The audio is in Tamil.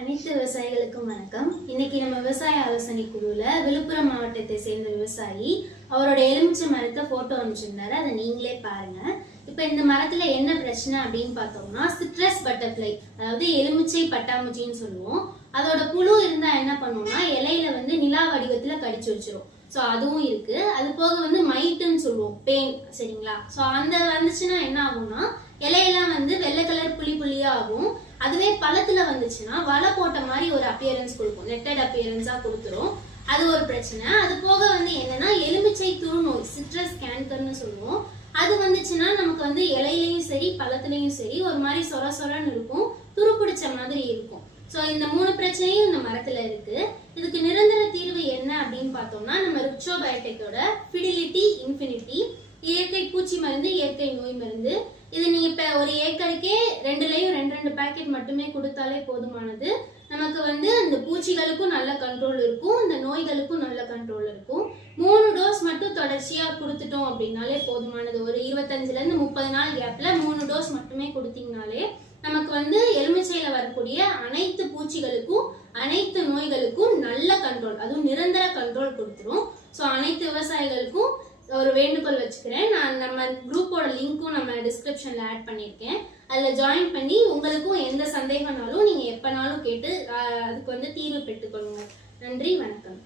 அனைத்து விவசாயிகளுக்கும் வணக்கம். இன்னைக்கு நம்ம விவசாய ஆலோசனை குழுல விழுப்புரம் மாவட்டத்தை சேர்ந்த விவசாயி அவரோட எலுமிச்சை மரத்தை போட்டோ அனுப்பிச்சிருந்தாரு. அதை நீங்களே பாருங்க. இப்ப இந்த மரத்துல என்ன பிரச்சனை அப்படின்னு பார்த்தோம்னா சிட்ரஸ் பட்டர்ஃப்ளை அதாவது எலுமிச்சை பட்டாம்பூச்சின்னு சொல்லுவோம். அதோட புழு இருந்தா என்ன பண்ணுவோம்னா இலையில வந்து நிலா வடிவத்துல கடிச்சு வச்சிரும். ஸோ அதுவும் இருக்கு. அது போக வந்து மைட்டுன்னு சொல்லுவோம் பெயின் சரிங்களா? ஸோ அந்த வந்துச்சுன்னா என்ன ஆகும்னா இலையெல்லாம் வந்து வெள்ளை கலர் புளி புள்ளியா ஆகும். அதுவே பழத்துல வந்துச்சுன்னா வலை போட்ட மாதிரி ஒரு அப்பியரன்ஸ் கொடுக்கும். நெட்டட் அப்பியரன்ஸா கொடுத்துரும். அது ஒரு பிரச்சனை. அது போக வந்து என்னன்னா எலுமிச்சை துருநோய் சிட்ரஸ் கேன்கர்னு சொல்லுவோம். அது வந்துச்சுன்னா நமக்கு வந்து இலையிலையும் சரி பழத்துலையும் சரி ஒரு மாதிரி சொர சொரன்னு இருக்கும். துருப்பிடிச்ச மாதிரி இருக்கும். ஸோ இந்த மூணு பிரச்சனையும் இந்த மரத்துல இருக்கு. இதுக்கு நிரந்தர தீர்வு என்ன அப்படின்னு பார்த்தோம்னா நம்ம ரிக்ஷோ ஃபிடிலிட்டி இன்ஃபினிட்டி இயற்கை பூச்சி மருந்து இயற்கை நோய் மருந்து. இது நீங்க இப்ப ஒரு ஏக்கருக்கே ரெண்டுலயும் ரெண்டு ரெண்டு பேக்கெட் மட்டுமே கொடுத்தாலே போதுமானது. நமக்கு வந்து அந்த பூச்சிகளுக்கும் நல்ல கண்ட்ரோல் இருக்கும் இந்த நோய்களுக்கும் நல்ல கண்ட்ரோல் இருக்கும். மூணு டோஸ் மட்டும் தொடர்ச்சியா கொடுத்துட்டோம் அப்படின்னாலே போதுமானது. ஒரு இருபத்தஞ்சுல இருந்து முப்பது நாள் கேப்ல மூணு டோஸ் மட்டுமே கொடுத்தீங்கனாலே நமக்கு வந்து எலுமிச்சையில வரக்கூடிய அனைத்து பூச்சிகளுக்கும் அனைத்து நோய்களுக்கும் நல்ல கண்ட்ரோல் அதுவும் நிரந்தர கண்ட்ரோல் கொடுத்துரும். ஸோ அனைத்து விவசாயிகளுக்கும் ஒரு வேண்டுகோள் வச்சுக்கிறேன். நான் நம்ம குரூப்போட லிங்க்கும் நம்ம டிஸ்கிரிப்ஷன்ல ஆட் பண்ணியிருக்கேன். அதில் ஜாயின் பண்ணி உங்களுக்கும் எந்த சந்தேகம்னாலும் நீங்கள் எப்போனாலும் கேட்டு அதுக்கு வந்து தீர்வு பெற்றுக்கொள்ளுங்க. நன்றி வணக்கம்.